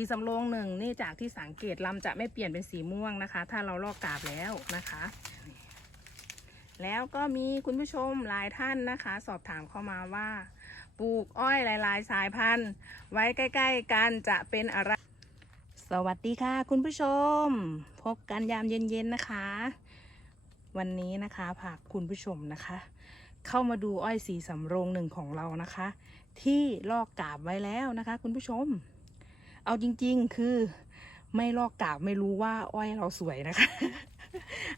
สีสำโรงหนึ่งนี่จากที่สังเกตลำจะไม่เปลี่ยนเป็นสีม่วงนะคะ ถ้าเราลอกกาบแล้วนะคะ แล้วก็มีคุณผู้ชมหลายท่านนะคะ สอบถามเข้ามาว่าปลูกอ้อยหลายๆ สายพันธุ์ ไว้ใกล้ ๆ กันจะเป็นอะไร สวัสดีค่ะ คุณผู้ชม พบกันยามเย็นๆนะคะ วันนี้นะคะพาคุณผู้ชมนะคะ เข้ามาดูอ้อยสีสำโรงหนึ่งของเรานะคะ ที่ลอกกาบไว้แล้วนะคะ คุณผู้ชม เอาจริง ๆ คือไม่ลอกกาบไม่รู้ว่าอ้อยเราสวยนะคะ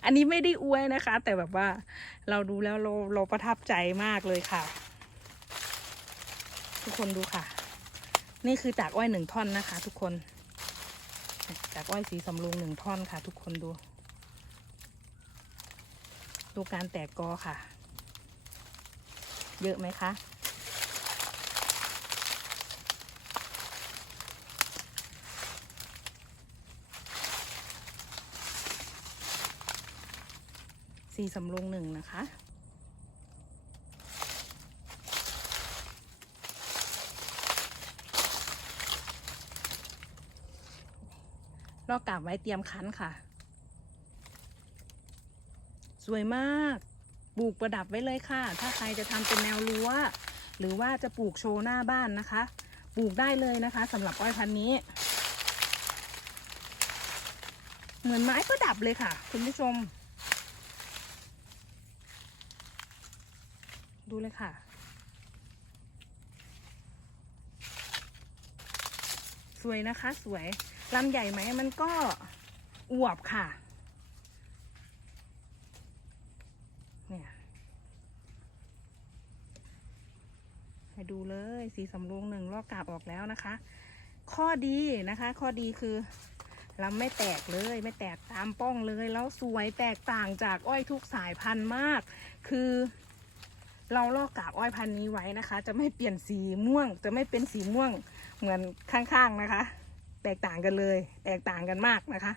อันนี้ไม่ได้อวยนะคะ แต่แบบว่าเราดูแล้วเราเราประทับใจมากเลยค่ะ ทุกคนดูค่ะ นี่คือจากอ้อยหนึ่งท่อนนะคะ ทุกคน จากอ้อยสีสำโรงหนึ่งท่อนค่ะ ทุกคนดู ดูการแตกกอค่ะ เยอะไหมคะ สีสำโรงหนึ่งนะคะ ลอกกาบไว้เตรียมคั้นค่ะ สวยมากปลูกประดับไว้เลยค่ะ ถ้าใครจะทำเป็นแนวรั้ว หรือว่าจะปลูกโชว์หน้าบ้านนะคะ ปลูกได้เลยนะคะสำหรับอ้อยพันธุ์นี้ เหมือนไม้ประดับเลยค่ะ คุณผู้ชม ดูเลยค่ะ สวยนะคะ สวยลำใหญ่ไหมมันก็อวบค่ะ เนี่ยให้ดูเลยสีสำโรงหนึ่งลอกกาบออกแล้วนะคะ ข้อดีนะคะ ข้อดีคือลำไม่แตกเลยไม่แตกตามป้องเลย แล้วสวยแตกต่างจากอ้อยทุกสายพันธุ์มาก คือ เราลอกกาบอ้อยพันธุ์นี้ไว้นะคะ จะไม่เปลี่ยนสีม่วง จะไม่เป็นสีม่วงเหมือนข้างๆนะคะ แตกต่างกันเลย แตกต่างกันมากนะคะ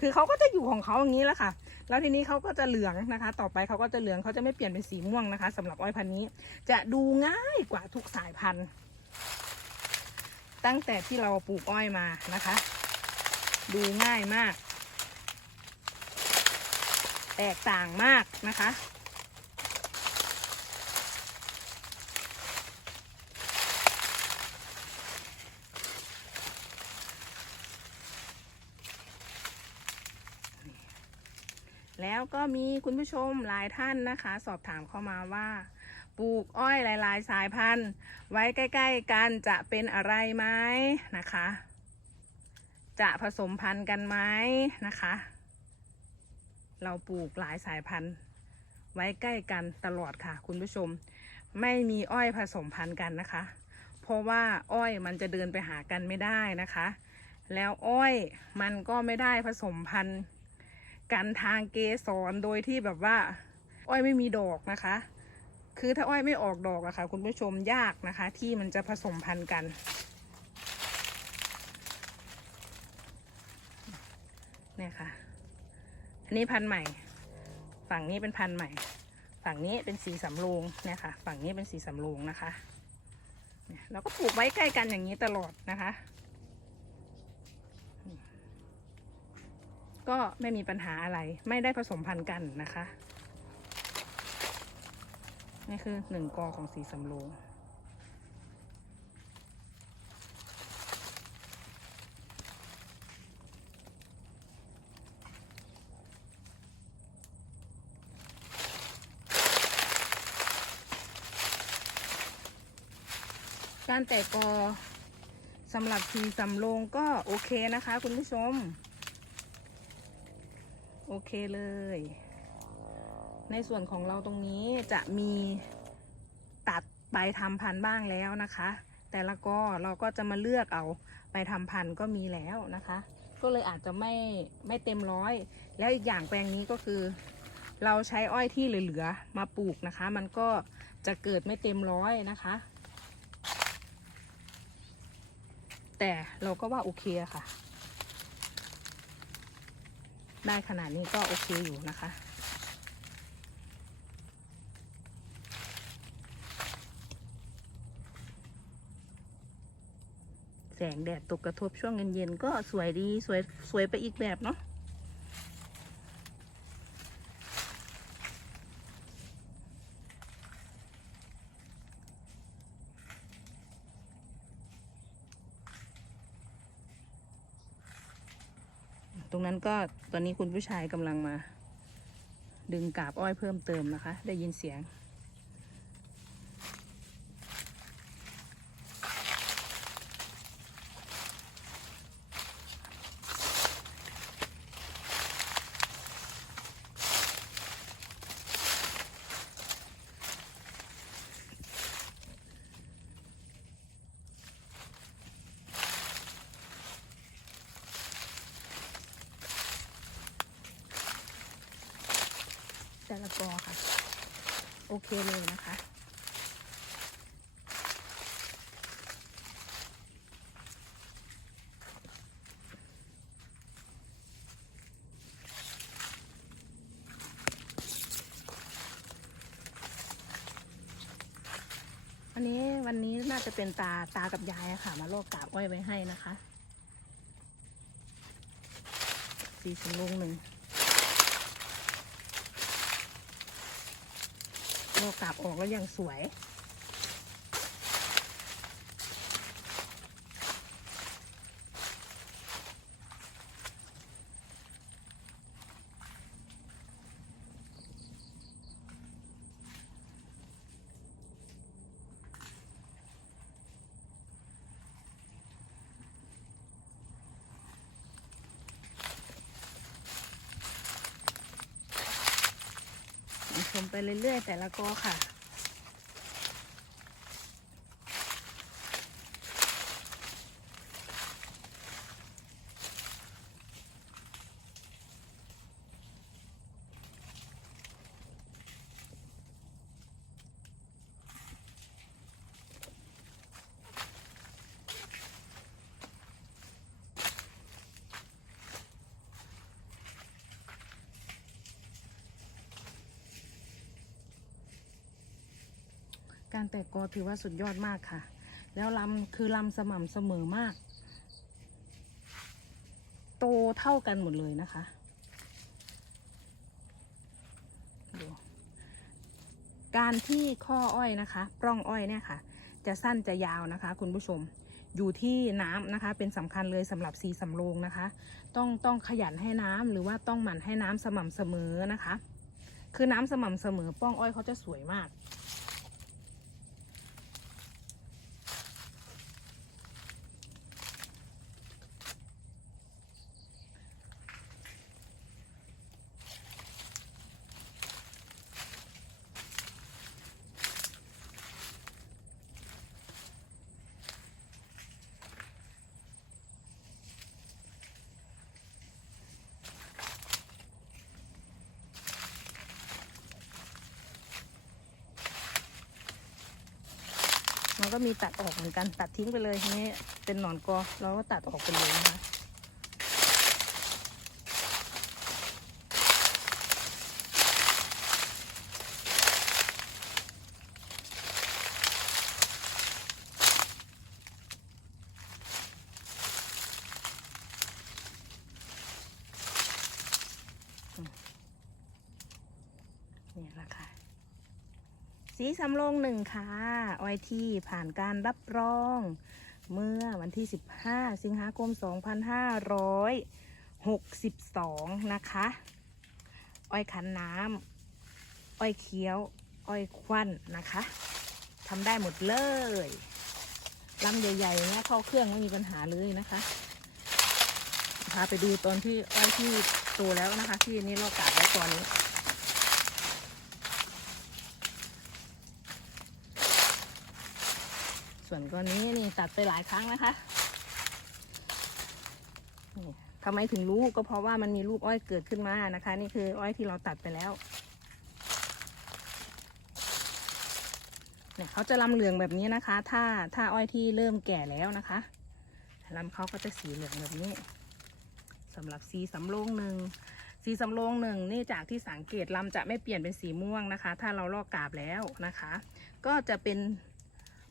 คือเขาก็จะอยู่ของเขาอย่างนี้แหละค่ะ แล้วทีนี้เขาก็จะเหลืองนะคะ ต่อไปเขาก็จะเหลืองเขาจะไม่เปลี่ยนเป็นสีม่วงนะคะสำหรับอ้อยพันธุ์นี้ จะดูง่ายกว่าทุกสายพันธุ์ ตั้งแต่ที่เราปลูกอ้อยมานะคะ ดูง่ายมาก แตกต่างมากนะคะ แล้วก็มีคุณผู้ชมหลายท่านนะคะ สอบถามเข้ามาว่า ปลูกอ้อยหลายๆ สายพันธุ์ ไว้ใกล้ ๆ กันจะเป็นอะไรไหมนะคะ จะผสมพันธุ์กันไหมนะคะ เราปลูกหลายสายพันธุ์ ไว้ใกล้กันตลอดค่ะ คุณผู้ชม ไม่มีอ้อยผสมพันธุ์กันนะคะ เพราะว่าอ้อยมันจะเดินไปหากันไม่ได้นะคะ แล้วอ้อยมันก็ไม่ได้ผสมพันธุ์ กันทางเกสรโดยที่แบบว่า อ้อยไม่มีดอกนะคะ คือถ้าอ้อยไม่ออกดอกอะค่ะ คุณผู้ชมยากนะคะ ที่มันจะผสมพันธุ์กัน เนี่ยค่ะ อันนี้พันธุ์ใหม่ ฝั่งนี้เป็นพันธุ์ใหม่ ฝั่งนี้เป็นสีสำโรงเนี่ยค่ะ ฝั่งนี้เป็นสีสำโรงนะคะเนี่ยเราก็ปลูกไว้ใกล้กันอย่างนี้ตลอดนะคะ ก็ไม่มีปัญหาอะไรไม่ได้ผสมพันธุ์กันนะคะนี่คือหนึ่งกอของสีสำโรงการแตกกอสำหรับสีสำโรงก็โอเคนะคะคุณผู้ชม โอเคเลย ในส่วนของเราตรงนี้จะมีตัดไปทำพันธุ์บ้างแล้วนะคะ แต่ละกอเราก็จะมาเลือกเอาไปทำพันธุ์ก็มีแล้วนะคะ ก็เลยอาจจะไม่ไม่เต็มร้อย แล้วอีกอย่างแปลงนี้ก็คือ เราใช้อ้อยที่เหลือๆมาปลูกนะคะ มันก็จะเกิดไม่เต็มร้อยนะคะ แต่เราก็ว่าโอเคค่ะ ได้ขนาดนี้ก็โอเคอยู่นะคะ แสงแดดตกกระทบช่วงเย็นๆก็สวยดีสวยสวยไปอีกแบบเนาะตรงนั้น ก็ตอนนี้คุณผู้ชายกำลังมา ดึงกาบอ้อยเพิ่มเติมนะคะ ได้ยินเสียง ละกอค่ะ โอเคเลยนะคะอันนี้วันนี้น่าจะเป็นตาตากับยายค่ะ มาโลกกาบอ้อยไว้ให้นะคะ สีสำลุงหนึ่ง เรากลับออกแล้วยังสวย ชมไปเรื่อยๆ แต่ละกอค่ะ การแตกกอถือว่าสุดยอดมากค่ะ แล้วลำคือลำสม่ำเสมอมาก โตเท่ากันหมดเลยนะคะดูการที่ข้ออ้อยนะคะปล้องอ้อยเนี่ยค่ะ จะสั้นจะยาวนะคะ คุณผู้ชมอยู่ที่น้ำนะคะ เป็นสำคัญเลยสำหรับสีสำโรงนะคะ ต้องต้องขยันให้น้ำหรือว่าต้องหมั่นให้น้ำสม่ำเสมอนะคะ คือน้ำสม่ำเสมอป้องอ้อยเขาจะสวยมาก ก็มีตัดออกเหมือนกัน ตัดทิ้งไปเลยทีนี้เป็นหนอนกอเราก็ตัดออกไปเลยนะคะ เนี่ยละค่ะ สีสำโรงหนึ่งค่ะออยที่ผ่านการรับรอง เมื่อวันที่ 15 สิงหาคม 2562 นะคะอ้อยขันน้ำอ้อยเคี้ยวอ้อยควันนะคะทำได้หมดเลยลำใหญ่ๆเนี่ยเข้าเครื่องไม่มีปัญหาเลยนะคะพาไปดูตอนที่อ้อยที่โตแล้วนะคะ ที่นี่เรากาดไว้ตอนนี้ ส่วนก้อนนี้นี่ตัดไปหลายครั้งนะคะนี่ทำไมถึงรู้ก็เพราะว่ามันมีลูกอ้อยเกิดขึ้นมานะคะ นี่คืออ้อยที่เราตัดไปแล้วเนี่ยเขาจะลำเหลืองแบบนี้นะคะ ถ้าถ้าอ้อยที่เริ่มแก่แล้วนะคะลำเขาก็จะสีเหลืองแบบนี้สำหรับสีสำโรงหนึ่งสีสำโรงหนึ่งนี่จากที่สังเกตลำจะไม่เปลี่ยนเป็นสีม่วงนะคะ ถ้าเราลอกกาบแล้วนะคะ ก็จะเป็น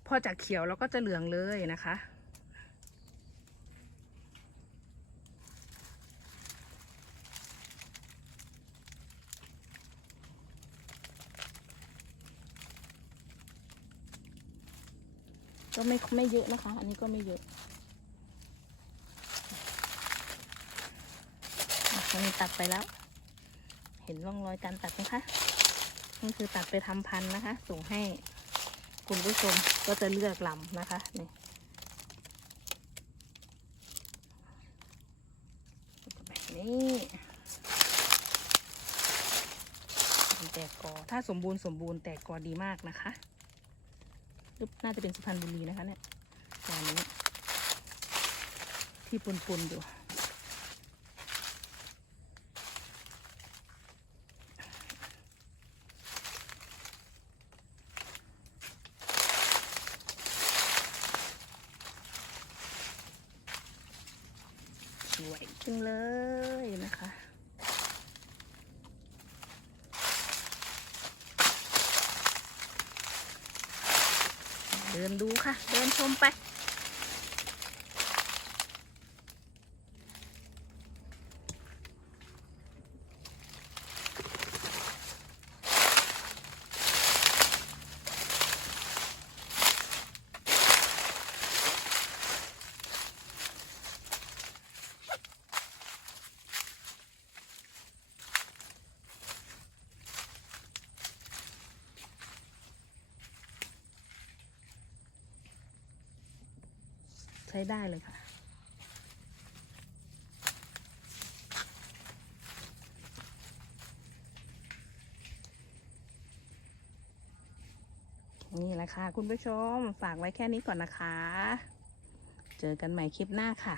พอจากเขียวเราก็จะเหลืองเลยนะคะก็ไม่ไม่เยอะนะคะ อันนี้ก็ไม่เยอะอันนี้ตัดไปแล้ว เห็นร่องรอยการตัดไหมคะ นี่คือตัดไปทำพันธุ์นะคะ ส่งให้คุณผู้ชม ก็จะเลือกลำนะคะนี่แบบนี้แตกกอถ้าสมบูรณ์สมบูรณ์แตกกอดีมากนะคะรูปน่าจะเป็นสุพรรณบุรีนะคะเนี่ยจานนี้ที่ปนๆอยู่ ส วยจังเลยนะคะเดินดูค่ะ เดินชมไป ช้ได้เลยค่ะ นี่แหละค่ะ คุณผู้ชมฝากไว้แค่นี้ก่อนนะคะ เจอกันใหม่คลิปหน้าค่ะ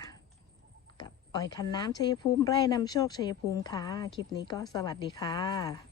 กับอ่อยคันน้ำชัยภูมิไร่นำโชคชัยภูมิค่ะ คลิปนี้ก็สวัสดีค่ะ